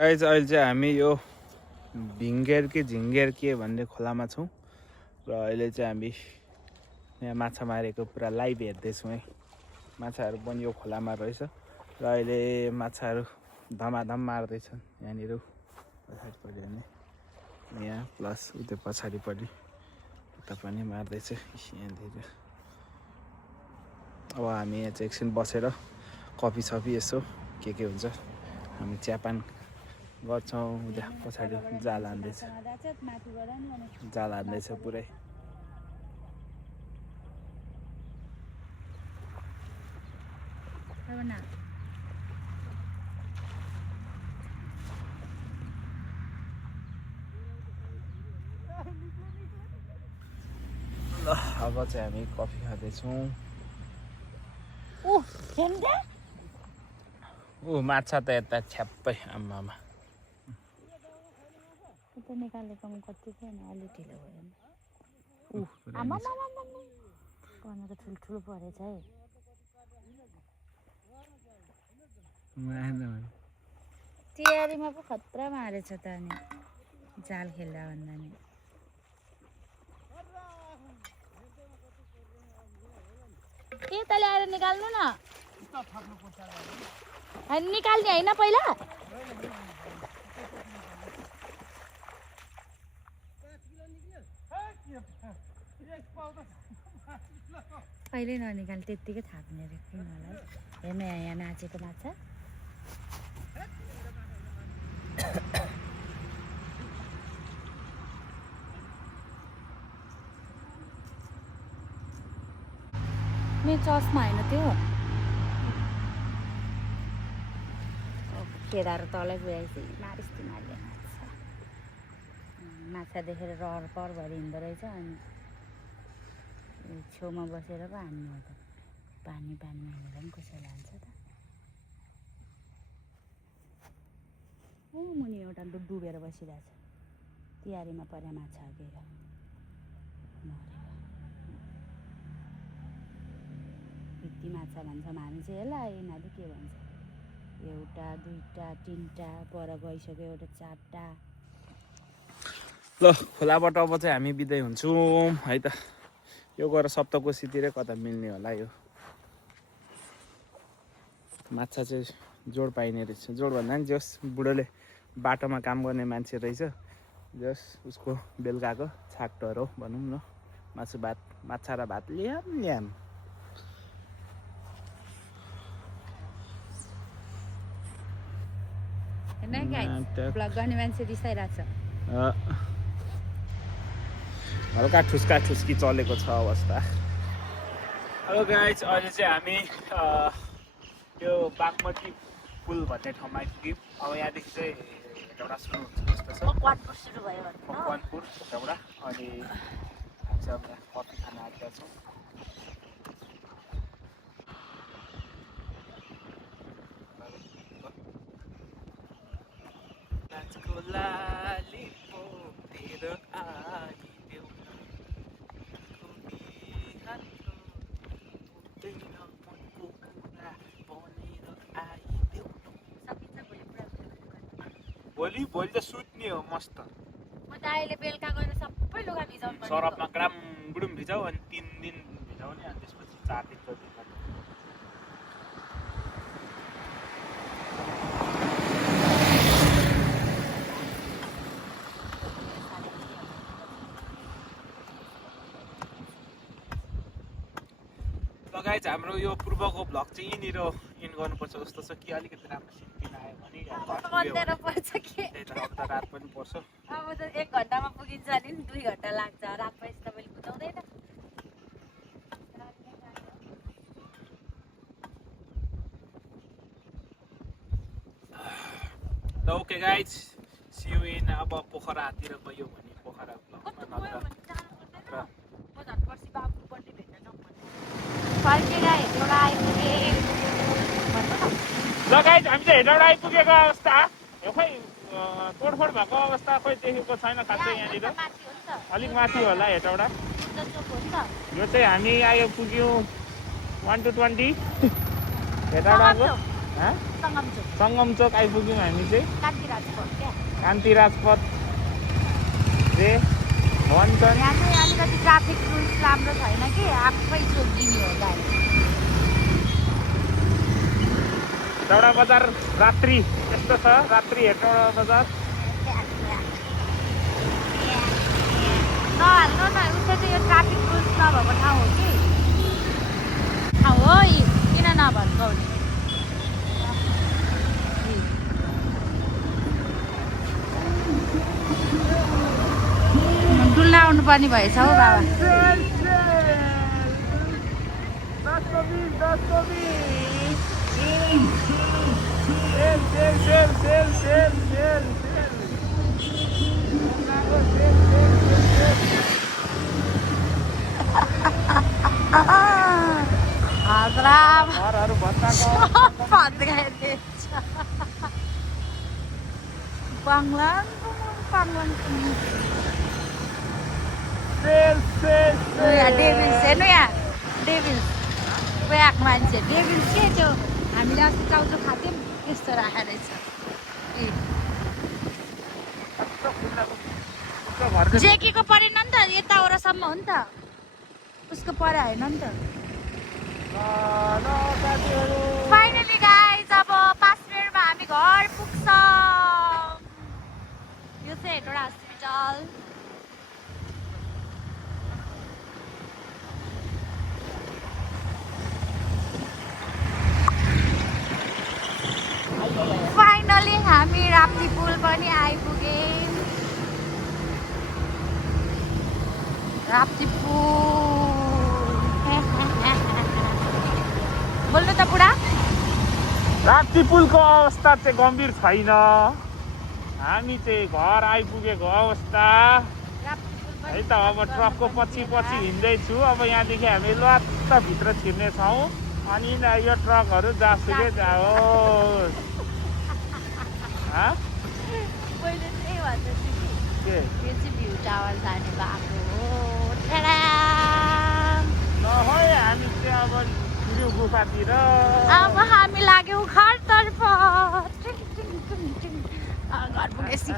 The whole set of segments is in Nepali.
अहिले चाहिँ हामी यो भिङ्गेर कि झिङ्गेर के भन्ने खोलामा छौँ र अहिले चाहिँ हामी यहाँ माछा मारेको पुरा लाइभ हेर्दैछौँ है। माछाहरू पनि यो खोलामा रहेछ र अहिले माछाहरू धमाधम मार्दैछन् यहाँनिर पछाडिपट्टि भने यहाँ प्लस उता पछाडिपट्टि उता पनि मार्दैछ यहाँनिर। अब हामी यहाँ चाहिँ एकछिन बसेर कफी सफी यसो के हुन्छ हामी चियापान गर्छौँ। उता पछाडि जाल हान्दैछ पुरै। ल अब चाहिँ हामी कफी खाँदैछौँ। माछा त यता छ्याप्पै आम्मामा निकालेको कति थिएन अलि ढिलो भयो कहाँको ठुल्ठुलो परेछ है। तिहारीमा पो खतरा मारेछ त अनि जाल खेल्दा भन्दा नि। यताले आएर निकाल्नु न। निकाल्ने होइन पहिला कहिले ननिकाल त्यत्तिकै थाप्ने रे किन होला। हेर्नु यहाँ नाचेको माछा मेरो चस्मा होइन त्यो केदार तलै गएपछि मारिस तिमीहरूले माछा देखेर रहर पर भएर हिँड्दो रहेछ। अनि छेउमा बसेर पो हान्नु हो त पानीमा हिँडेर पनि कसै लान्छ त। मुनि एउटा डुबेर बसिरहेछ तिहारीमा परे माछा अघेर भित्ती माछा भन्छ हामी चाहिँ यसलाई यिनीहरूले के भन्छ एउटा दुईटा तिनटा पर गइसक्यो एउटा चारटा। ल खोलाबाट अब चाहिँ हामी बिदाई हुन्छौँ है त। यो गएर सप्तकोशीतिरै कता मिल्ने होला। यो माछा चाहिँ जोड पाइने रहेछ। जोड भन्दा पनि जस बुढोले बाटोमा काम गर्ने मान्छे रहेछ जस उसको बेलुकाको छाकटर हो भनौँ न। मासु भात माछा र भात ल्याम ल्याम। ब्लग गर्ने मान्छे रिसाइरहेछ। हल्का ठुस्का ठुस्की चलेको छ अवस्था। हेलो गाइज अहिले चाहिँ हामी यो बागमती पुल भन्ने ठाउँमा आइपुग्यौँ। अब यहाँदेखि चाहिँ हेटौडा सुरु हुन्छ जस्तो छ। मकवानपुर सुरु भयो मकवानपुर हेटौडा। अनि हामी चाहिँ अब कफी खान आएका छौँ। भोलि त सुत्ने हो मस्त। म त अहिले बेलुका गएर सबै लुगा भिजाउनु पर्छ। सरफमा ग्राम गुडुम भिजाऊ अनि 3 दिन भिजाउने अनि त्यसपछि 4 दिन त दिन। गाइज हाम्रो यो पूर्वको भ्लग चाहिँ यहीँनिर इन्ड गर्नुपर्छ जस्तो छ कि अलिकति राम्रो सिन आयो भने अँध्यारो पर्छ के अब त रात पनि पर्छ। अब त 1 घन्टामा पुगिन्छ नि 2 घन्टा लाग्छ। रात भएपछि तपाईँले बुझाउँदैन। Okay guys see you in. अब पोखरातिर गयो भने पोखरा ल गाइज हामी चाहिँ हेटौडा आइपुगेको अवस्था यो खोइ तोडफोड भएको अवस्था खोइ देखेको छैन खासै। यहाँनिर अलिक माथि होला हेटौडा। यो चाहिँ हामी आइपुग्यौँ 1 to 20 हेटौडाको। हाँ? सङ्गम चोक सङ्गम चोक आइपुग्यौँ हामी चाहिँ कान्तिराज फोर्ट क्या कान्तिराज पथ रे भन्छन् यहाँ चाहिँ अलिकति ट्राफिक रुल्स राम्रो छैन कि आफै जोगिने हो गाडी एउटा बजार रात्रि यस्तो छ रात्रि हेर्नु एउटा बजार नहाल्नु न उसले चाहिँ यो ट्राफिक रुल्स नभएको ठाउँ हो कि ठाउँ हो यी किन नभन्काउने डुल्न आउनुपर्ने भएछ हौ बाबा घरहरू भत्ताको डेभिल्स हेर्नु यहाँ डेभिल्स ब्याक मान्छे डेभिल्स के त्यो हामीले अस्ति चाउचो खाथ्यौँ त्यस्तो राखेको रहेछ जेकीको परेन नि त यता ओरासम्म हो नि त उसको परे होइन नि त फाइनली गाइज अब 5 मिनटमा हामी घर पुग्छौँ यो चाहिँ हेटौँडा हस्पिटल फाइनली हामी राप्ती पुल पनि आइपुग्यौँ राप्ती पुल बोल्नु त बुढा राप्ती पुलको अवस्था चाहिँ गम्भीर छैन हामी चाहिँ घर आइपुगेको अवस्था है त अब ट्रकको पछि पछि हिँड्दैछु अब यहाँदेखि हामी लत्त भित्र छिर्नेछौँ अनि यो ट्रकहरू जहाँसुकै जाओस् पहिले चाहिँ भन्दैछु कि के यो चाहिँ भ्यू टावर जाने बाटो हो टाडा नहोय हामी चाहिँ अब छिर्यौँ गुफातिर अब हामी लाग्यौँ घरतर्फ घर पुगेपछि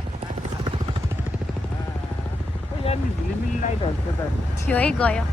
यहाँ झिलिमिली लाइटहरू त थियो है गयो